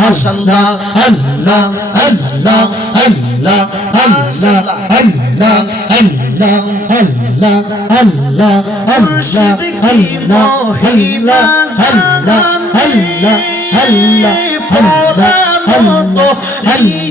মাশাআল্লাহ আল্লাহ আল্লাহ আল্লাহ আল্লাহ আল্লাহ আল্লাহ আল্লাহ আল্লাহ মুর্শিদ কি মহিমা আল্লাহ আল্লাহ আল্লাহ আল্লাহ আল্লাহ আল্লাহ আল্লাহ আল্লাহ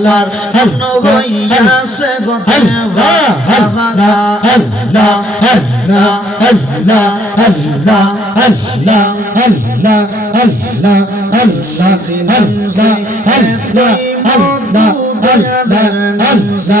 মহিমা আমার হইয়াছে গোদেবা আল্লাহ আল্লাহ আল্লাহ আল্লাহ আল্লাহ আল্লাহ আল্লাহ আল্লাহ আল্লাহ আল্লাহ আল্লাহ দয়ালের নামসা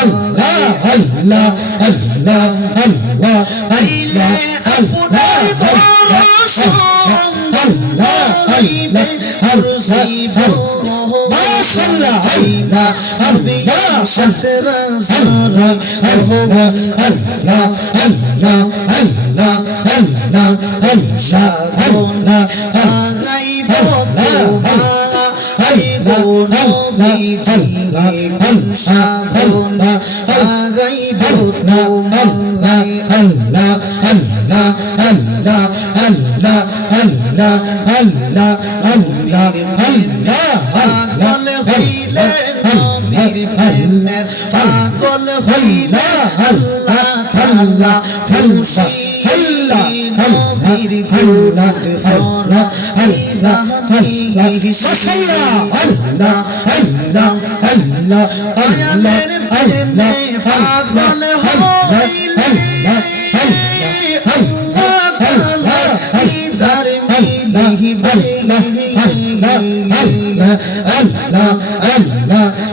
আল্লাহ আল্লাহ আল্লাহ আল্লাহ আপনার আল্লাহ আল্লাহ আল্লাহ পাগল হইলে আল্লাহ আল্লাহ খুশি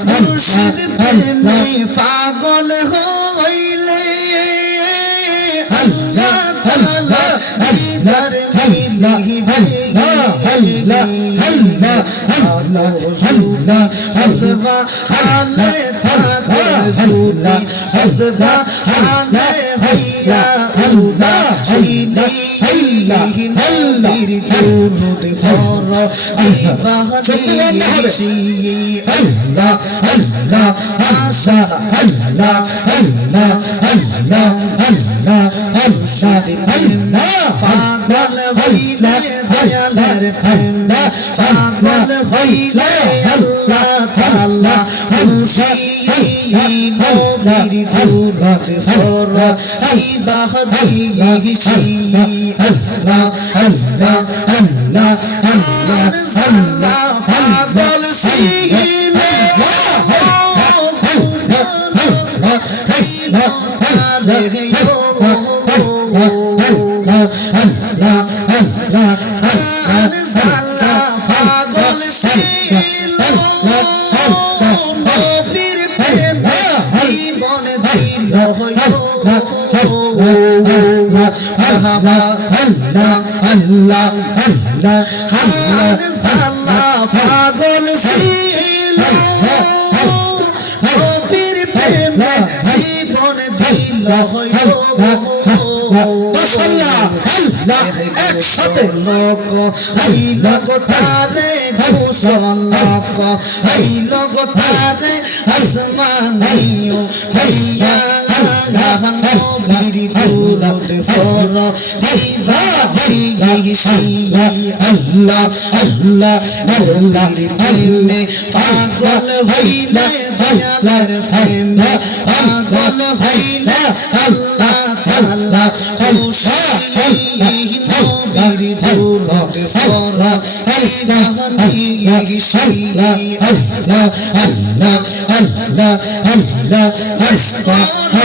মুর্শিদ প্রেমে ফা هلا هلا هلا هلا هلا هلا هلا حسب على رسول حسب على هيا هلا هلا هلا هلا صار بهدي هلا هلا هلا هلا هلا هلا আরশাদ আল্লাহ পাগল হইলে দয়ালের প্রেম পাগল হইলে আল্লাহ তাআলা খুশি নবীর দুরুদ ফর ইবাহি শি আল্লাহ আল্লাহ আল্লাহ আল্লাহ আল্লাহ পাগল শিলে নবীর পাগল ছিল নবীর প্রেমে لا একসাথে লোক হাই লোক তারে ভূষণ লোক হাই লোক তারে নবীর দুরুদ সর দিবা দিগিসি আল্লাহ আল্লাহ নবীর প্রেমে পাগল হইলে দয়ালের প্রেমে পাগল হইলে আল্লাহ তাআলা খুশি দুরুদ সর দিবা দিগিসি আল্লাহ আল্লাহ আল্লাহ আল্লাহ আল্লাহ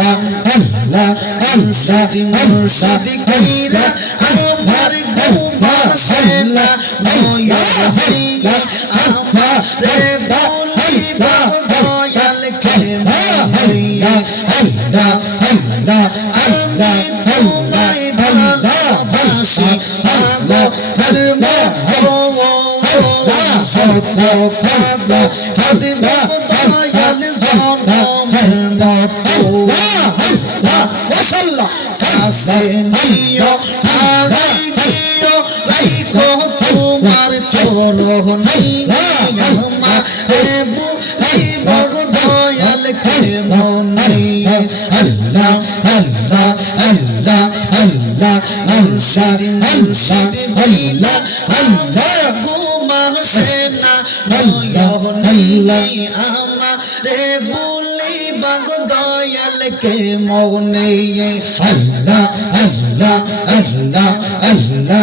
আল্লাহ মুর্শিদি মুর্শিদি কইরা না নয়ন হইয়া আমারে বলিব দয়াল খেমা হইয়া আল্লাহ আল্লাহ আমি তোমায় ভালোবাসি ভালো ধর্ম দয়াল জনমের মতো কাছে তোমার চরণে আমার হে বুঝি ভগ দয়াল কে মনে আল্লাহ আল্লাহ আল্লাহ আল্লাহ মুর্শিদ মুর্শিদ মিলা আমার গুমা সেনা নয়নে আমারে বলি বাগ দয়াল কে মনে আল্লাহ আল্লাহ আল্লাহ আল্লাহ আল্লাহ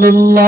الله محمد رسول الله